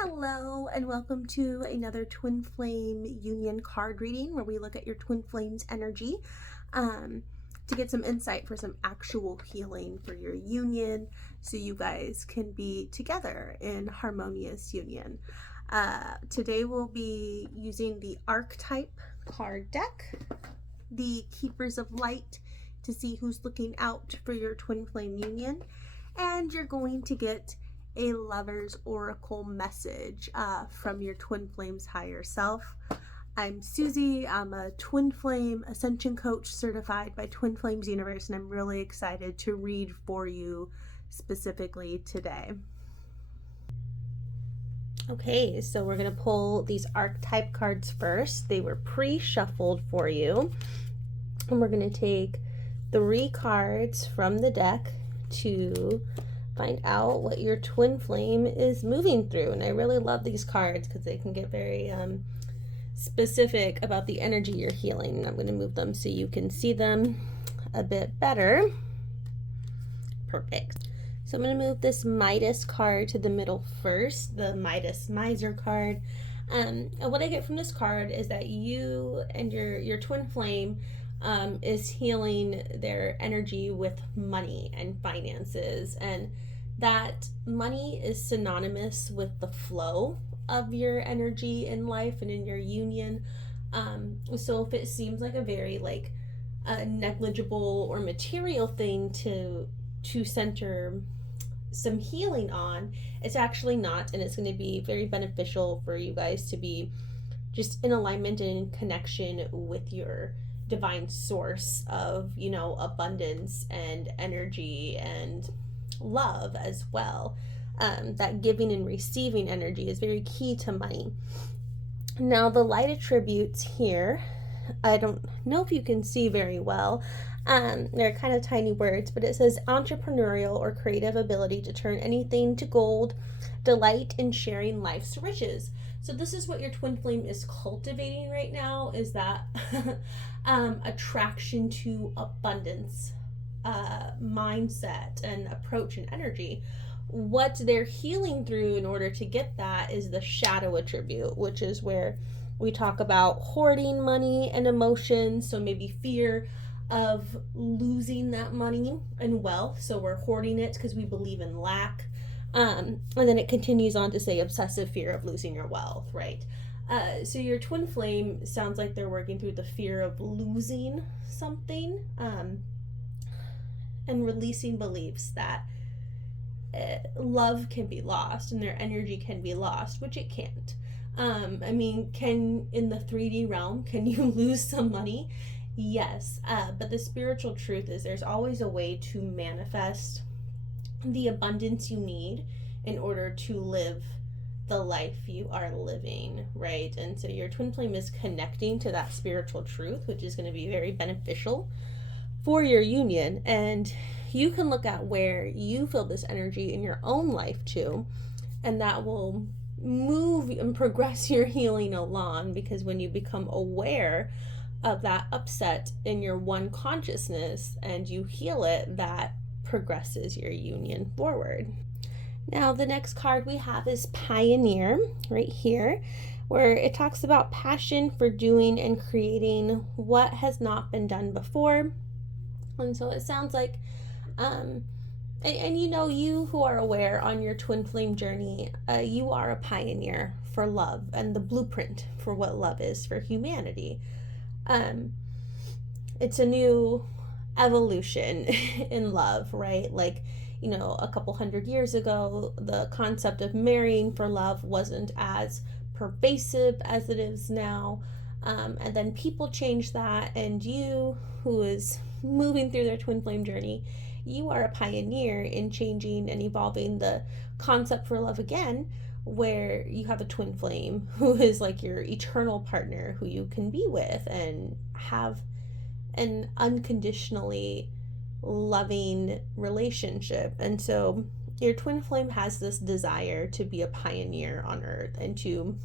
Hello and welcome to another Twin Flame Union card reading where we look at your Twin Flames energy to get some insight for some actual healing for your union so you guys can be together in harmonious union. Today we'll be using the archetype card deck, the Keepers of Light, to see who's looking out for your Twin Flame union, and you're going to get a lover's oracle message from your Twin Flames higher self. I'm Susie. I'm a Twin Flame Ascension coach certified by Twin Flames Universe, and I'm really excited to read for you specifically today. Okay, so we're going to pull these archetype cards first. They were pre-shuffled for you, and we're going to take 3 cards from the deck to find out what your twin flame is moving through. And I really love these cards because they can get very specific about the energy you're healing. I'm going to move them so you can see them a bit better. Perfect. So I'm going to move this Midas card to the middle first, the Midas Miser card. And what I get from this card is that you and your twin flame is healing their energy with money and finances, and that money is synonymous with the flow of your energy in life and in your union. So if it seems like a very negligible or material thing to center some healing on, it's actually not, and it's going to be very beneficial for you guys to be just in alignment and in connection with your divine source of, abundance and energy and love as well. That giving and receiving energy is very key to money. Now the light attributes here, I don't know if you can see very well, they're kind of tiny words, but it says entrepreneurial or creative ability to turn anything to gold, delight in sharing life's riches. So this is what your twin flame is cultivating right now, is that attraction to abundance mindset and approach and energy. What they're healing through in order to get that is the shadow attribute, which is where we talk about hoarding money and emotions. So maybe fear of losing that money and wealth. So we're hoarding it because we believe in lack. And then it continues on to say obsessive fear of losing your wealth, right? So your twin flame sounds like they're working through the fear of losing something, and releasing beliefs that love can be lost and their energy can be lost, which it can't. In the 3D realm, can you lose some money? Yes, but the spiritual truth is there's always a way to manifest the abundance you need in order to live the life you are living, right? And so your twin flame is connecting to that spiritual truth, which is going to be very beneficial for your union. And you can look at where you feel this energy in your own life too, and that will move and progress your healing along, because when you become aware of that upset in your one consciousness and you heal it, that progresses your union forward. Now the next card we have is Pioneer right here, where it talks about passion for doing and creating what has not been done before. And so it sounds like you who are aware on your twin flame journey, you are a pioneer for love and the blueprint for what love is for humanity. It's a new evolution in love, right? A couple hundred years ago, the concept of marrying for love wasn't as pervasive as it is now. And then people changed that, and you, who is moving through their twin flame journey, you are a pioneer in changing and evolving the concept for love again, where you have a twin flame who is like your eternal partner who you can be with and have an unconditionally loving relationship. And so your twin flame has this desire to be a pioneer on earth and to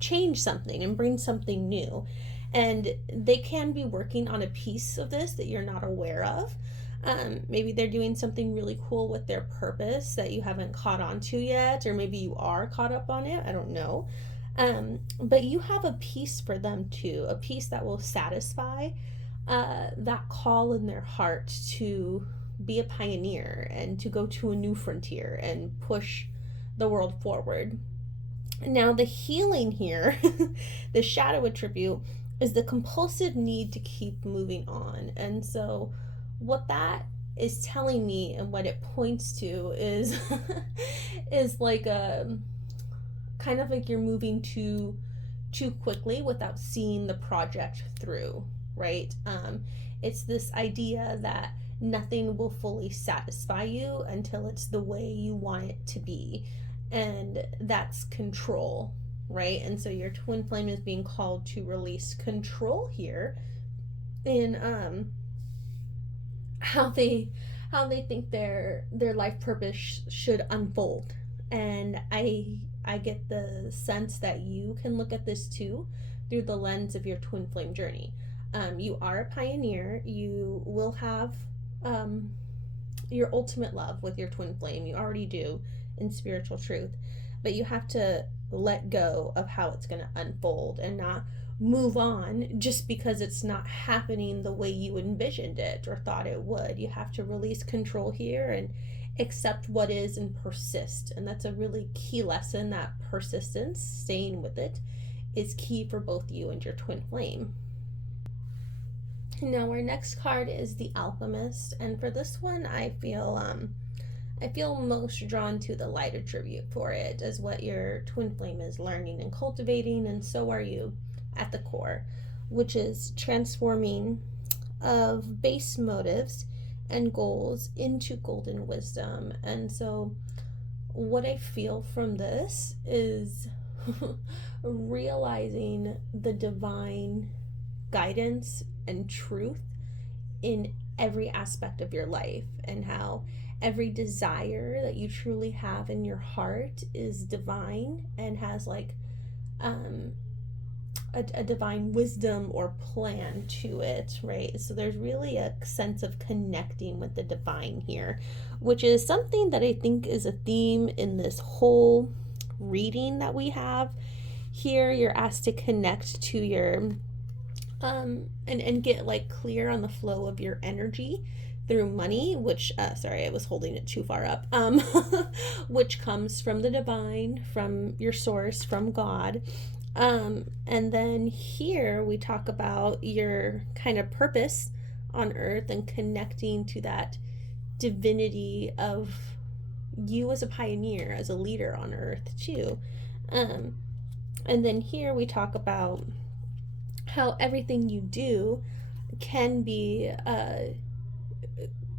change something and bring something new. And they can be working on a piece of this that you're not aware of. Maybe they're doing something really cool with their purpose that you haven't caught on to yet, or maybe you are caught up on it. I don't know. But you have a peace for them too, a peace that will satisfy that call in their heart to be a pioneer and to go to a new frontier and push the world forward. Now, the healing here, the shadow attribute, is the compulsive need to keep moving on. And so, what that is telling me and what it points to is is like a kind of like you're moving too quickly without seeing the project through, right? It's this idea that nothing will fully satisfy you until it's the way you want it to be, and that's control, right? And so your twin flame is being called to release control here in how they think their life purpose should unfold. And I get the sense that you can look at this too through the lens of your twin flame journey. You are a pioneer. You will have your ultimate love with your twin flame. You already do in spiritual truth, but you have to let go of how it's going to unfold and not move on just because it's not happening the way you envisioned it or thought it would. You have to release control here and accept what is and persist. And that's a really key lesson, that persistence, staying with it, is key for both you and your twin flame. Now our next card is the Alchemist, and for this one I feel most drawn to the light attribute for it, as what your twin flame is learning and cultivating, and so are you at the core, which is transforming of base motives and goals into golden wisdom. And so what I feel from this is realizing the divine guidance and truth in every aspect of your life, and how every desire that you truly have in your heart is divine and has like a divine wisdom or plan to it, right? So there's really a sense of connecting with the divine here, which is something that I think is a theme in this whole reading that we have here. You're asked to connect to your and get like clear on the flow of your energy through money, which sorry, I was holding it too far up, which comes from the divine, from your source, from God. And then here we talk about your kind of purpose on earth and connecting to that divinity of you as a pioneer, as a leader on earth too. And then here we talk about how everything you do can be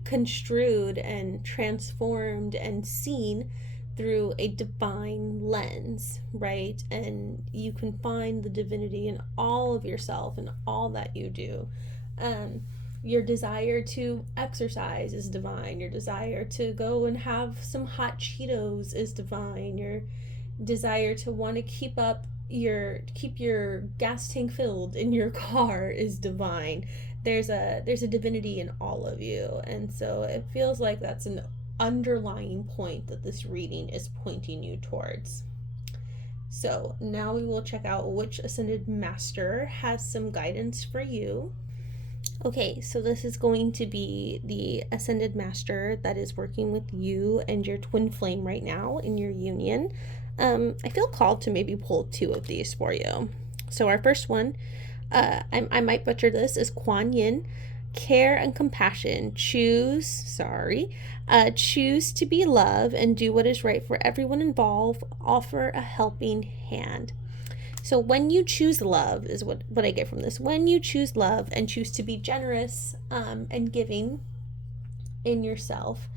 construed and transformed and seen through a divine lens, right? And you can find the divinity in all of yourself and all that you do. Your desire to exercise is divine. Your desire to go and have some hot Cheetos is divine. Your desire to want to keep your gas tank filled in your car is divine. There's a divinity in all of you, and so it feels like that's an underlying point that this reading is pointing you towards. So now we will check out which Ascended Master has some guidance for you. Okay, so this is going to be the Ascended Master that is working with you and your twin flame right now in your union. I feel called to maybe pull two of these for you. So our first one, I might butcher this, is Kuan Yin. Care and compassion. Choose to be love and do what is right for everyone involved. Offer a helping hand. So when you choose love is what I get from this. When you choose love and choose to be generous and giving in yourself,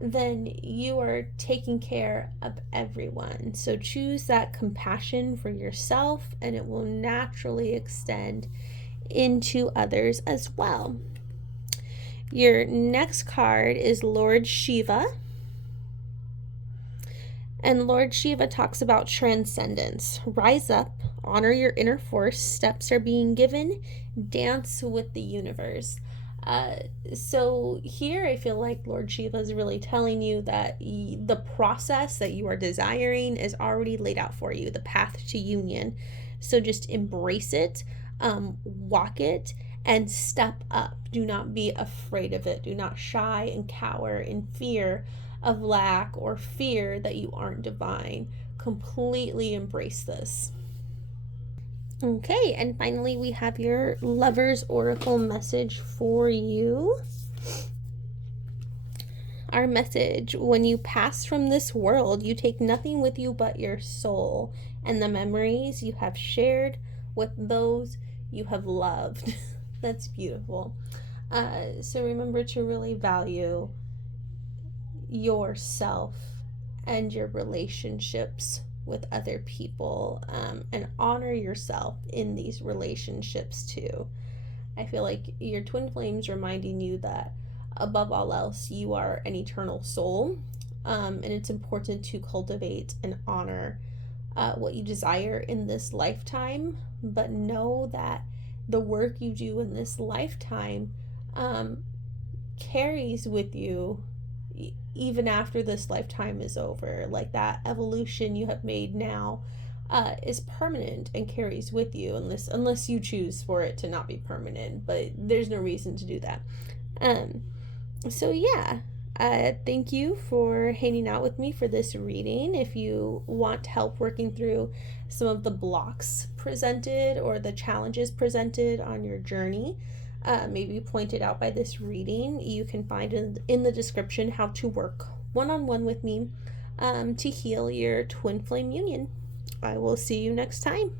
then you are taking care of everyone. So choose that compassion for yourself, and it will naturally extend into others as well. Your next card is Lord Shiva. And Lord Shiva talks about transcendence. Rise up, honor your inner force, steps are being given, dance with the universe. Uh, so here I feel like Lord Shiva is really telling you that the process that you are desiring is already laid out for you, the path to union. So just embrace it, walk it, and step up. Do not be afraid of it. Do not shy and cower in fear of lack or fear that you aren't divine. Completely embrace this. Okay, and finally, we have your Lover's Oracle message for you. Our message: when you pass from this world, you take nothing with you but your soul and the memories you have shared with those you have loved. That's beautiful. So remember to really value yourself and your relationships with other people, and honor yourself in these relationships too. I feel like your twin flames reminding you that above all else, you are an eternal soul, and it's important to cultivate and honor what you desire in this lifetime, but know that the work you do in this lifetime um, carries with you even after this lifetime is over. Like that evolution you have made now is permanent and carries with you, unless you choose for it to not be permanent. But there's no reason to do that. Um, so yeah, thank you for hanging out with me for this reading. If you want help working through some of the blocks presented or the challenges presented on your journey, maybe pointed out by this reading, you can find in the description how to work one-on-one with me to heal your twin flame union. I will see you next time.